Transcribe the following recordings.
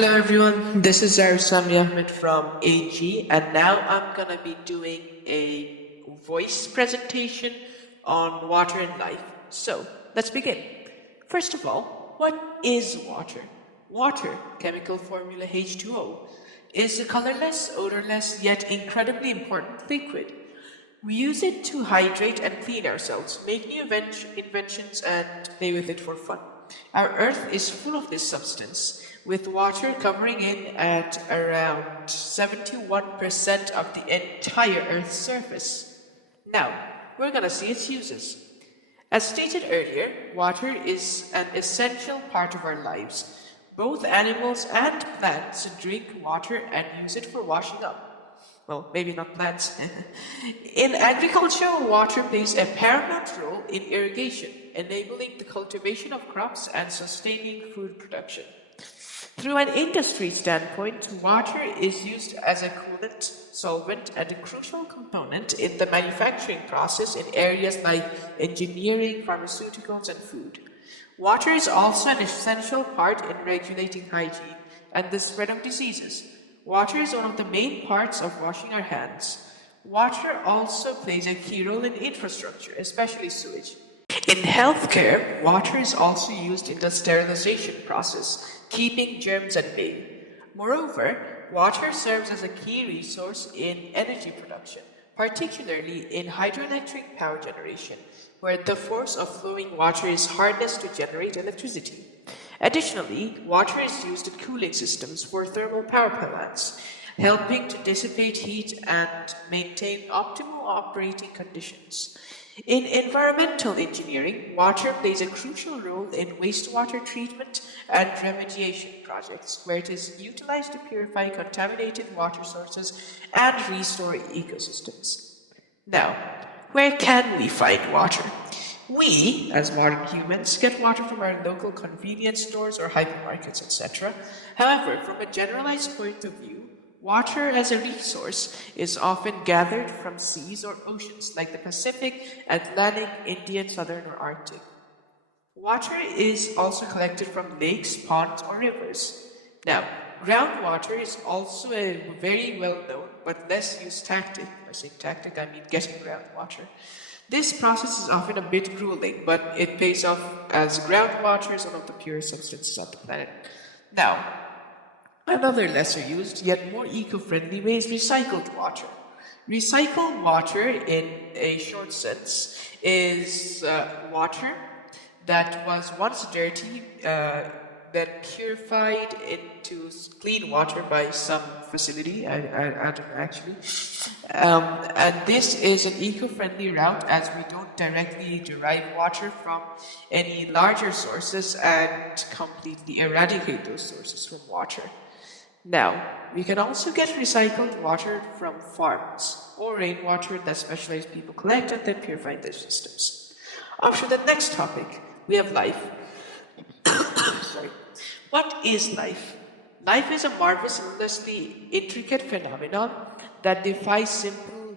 Hello everyone, this is Ahmed from AG, and now I'm gonna be doing a voice presentation on water and life. So let's begin. First of all, what is water? Water, chemical formula H2O, is a colorless, odorless, yet incredibly important liquid. We use it to hydrate and clean ourselves, make new inventions, and play with it for fun. Our Earth is full of this substance, with water covering it at around 71% of the entire Earth's surface. Now, we're going to see its uses. As stated earlier, water is an essential part of our lives. Both animals and plants drink water and use it for washing up. Well, maybe not plants. In agriculture, water plays a paramount role in irrigation, enabling the cultivation of crops and sustaining food production. Through an industry standpoint, water is used as a coolant, solvent, and a crucial component in the manufacturing process in areas like engineering, pharmaceuticals, and food. Water is also an essential part in regulating hygiene and the spread of diseases. Water is one of the main parts of washing our hands. Water also plays a key role in infrastructure, especially sewage. In healthcare, water is also used in the sterilization process, keeping germs at bay. Moreover, water serves as a key resource in energy production, particularly in hydroelectric power generation, where the force of flowing water is harnessed to generate electricity. Additionally, water is used in cooling systems for thermal power plants, helping to dissipate heat and maintain optimal operating conditions. In environmental engineering, water plays a crucial role in wastewater treatment and remediation projects, where it is utilized to purify contaminated water sources and restore ecosystems. Now, where can we find water? We, as modern humans, get water from our local convenience stores or hypermarkets, etc. However, from a generalized point of view, water as a resource is often gathered from seas or oceans like the Pacific, Atlantic, Indian, Southern, or Arctic. Water is also collected from lakes, ponds, or rivers. Now, groundwater is also a very well-known but less used tactic. By saying tactic, I mean getting groundwater. This process is often a bit grueling, but it pays off as groundwater is one of the purest substances on the planet. Now, another lesser used, yet more eco-friendly way is recycled water. Recycled water, in a short sense, is water that was once dirty, then purified into clean water by some facility, I don't know actually. And this is an eco-friendly route as we don't directly derive water from any larger sources and completely eradicate those sources from water. Now, we can also get recycled water from farms or rainwater that specialized people collect and then purify their systems. On to the next topic, we have life. Sorry. What is life? Life is a marvelously intricate phenomenon that defies simple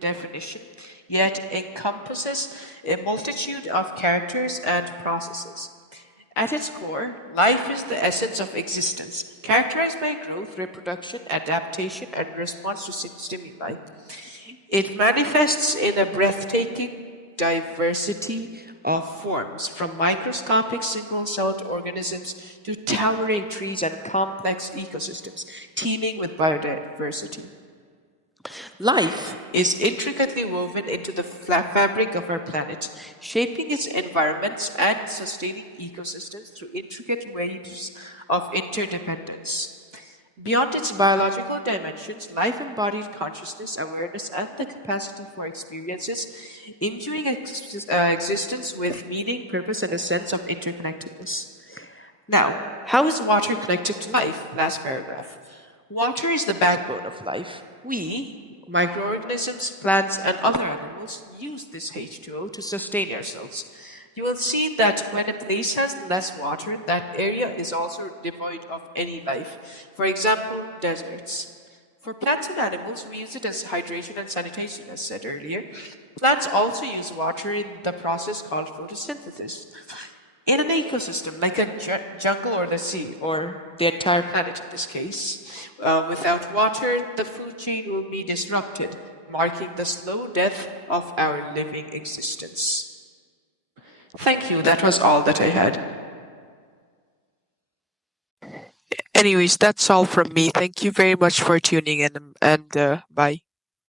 definition, yet encompasses a multitude of characters and processes. At its core, life is the essence of existence, characterized by growth, reproduction, adaptation, and response to stimuli. It manifests in a breathtaking diversity of forms, from microscopic single-celled organisms to towering trees and complex ecosystems teeming with biodiversity. Life is intricately woven into the fabric of our planet, shaping its environments and sustaining ecosystems through intricate waves of interdependence. Beyond its biological dimensions, life embodied consciousness, awareness, and the capacity for experiences, imbuing existence with meaning, purpose, and a sense of interconnectedness. Now, how is water connected to life? Last paragraph. Water is the backbone of life. We, microorganisms, plants, and other animals, use this H2O to sustain ourselves. You will see that when a place has less water, that area is also devoid of any life. For example, deserts. For plants and animals, we use it as hydration and sanitation, as said earlier. Plants also use water in the process called photosynthesis. In an ecosystem like a jungle or the sea, or the entire planet in this case, without water, the food chain will be disrupted, marking the slow death of our living existence. Thank you, that was all that I had. Anyways, that's all from me. Thank you very much for tuning in, and bye.